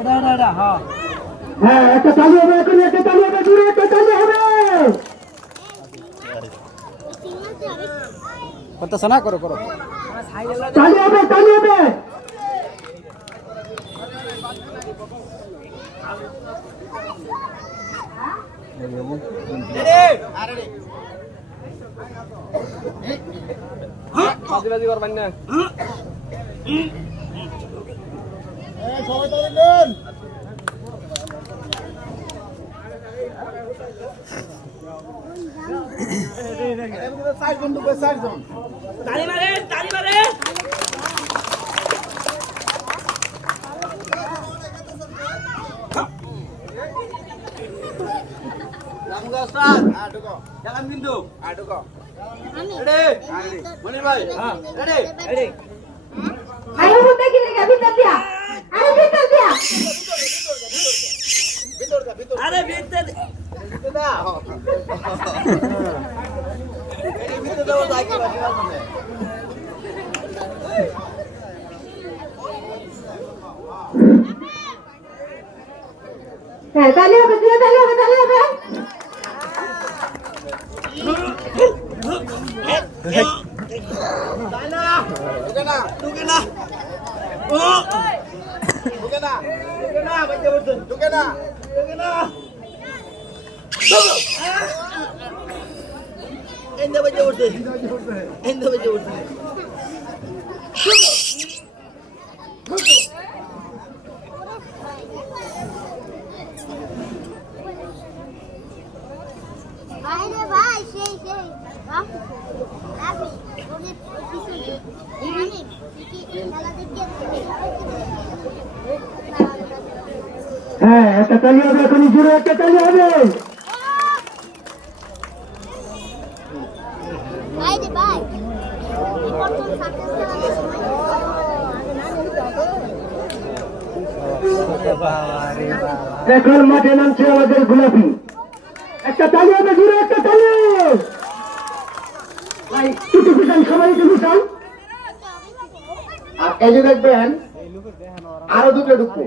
হ্যাঁ হ্যাঁ একটা চালু হবে এখন একটা চালু হবে দূরে একটা চালু হবে। করতেছে না? করো করো। চালু হবে চালু হবে। বাজি বাজি করবেন না তালি মারে তালি মারে রেডি আরে হুতে কি লেগে ভিতর দিয়া আরে ভিতর দিয়া আরে ভিতরে হ্যাঁ তালি হবে দিয়ে তালি হবে তালি হবে এন্ড বাজে উঠে এন্ড বাজে উঠে বাইরে ভাই সেই সেই। খেলা দেখে হ্যাঁ একটা চালু হবে এখন জোরে একটা হবে। এখন মাঠে নামছে আমাদের গোলাপি। একটা চালু হবে জোরে একটা ভাই কিছু সবাই একটু কুটান আর এই যে দেখবেন আরও দুটো ঢুকবো।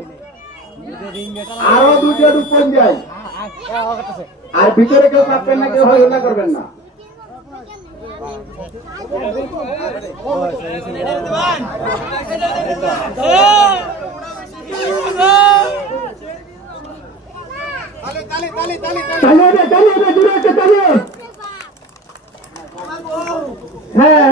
আরও দুটো ঢুকবেন যাই আর ভিতরে কেউ থাকবেন না কেউ হল্লা করবেন না। হ্যাঁ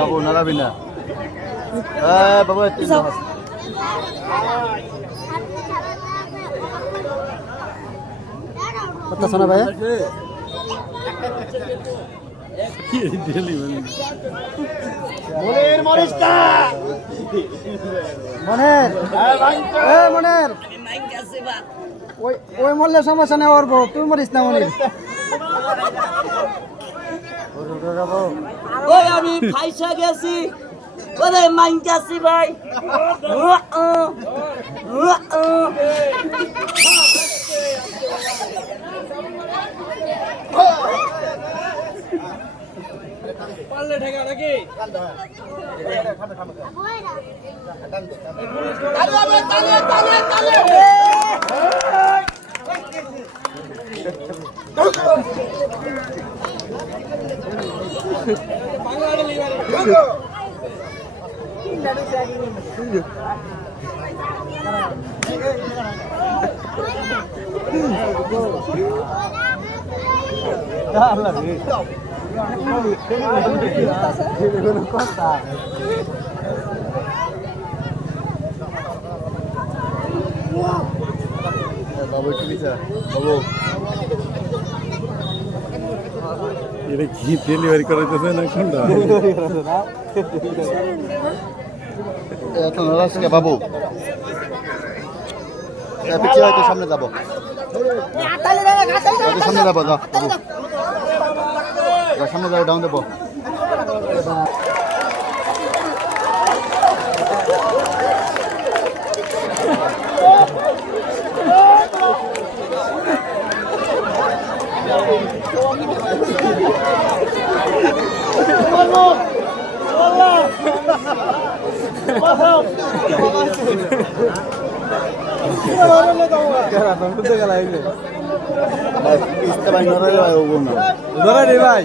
বাবু নাড়াবি না বাবু তিন মাস করতেছে না ভাই মনের মরিচটা। মনের। হ্যাঁ, এ মনের। ওই ওই মরলে সমস্যা নেই ওর বউ। তুই মরিস না মনির। ওই আমি ফাইসা গেছি। ওরে মাইন গেছি ভাই Oh! পারলে ঠেকা নাকি বাংলাদেশ উয়া, উয়া, উয়া, উয়া। এটা কি ডেলিভারি করাইতেছে না কোনটা এখন বাবু পিছিয়ে হয়তো সামনে যাব সামনে যাব বাবু। সামনে যাব ডাউন দেবো ভাই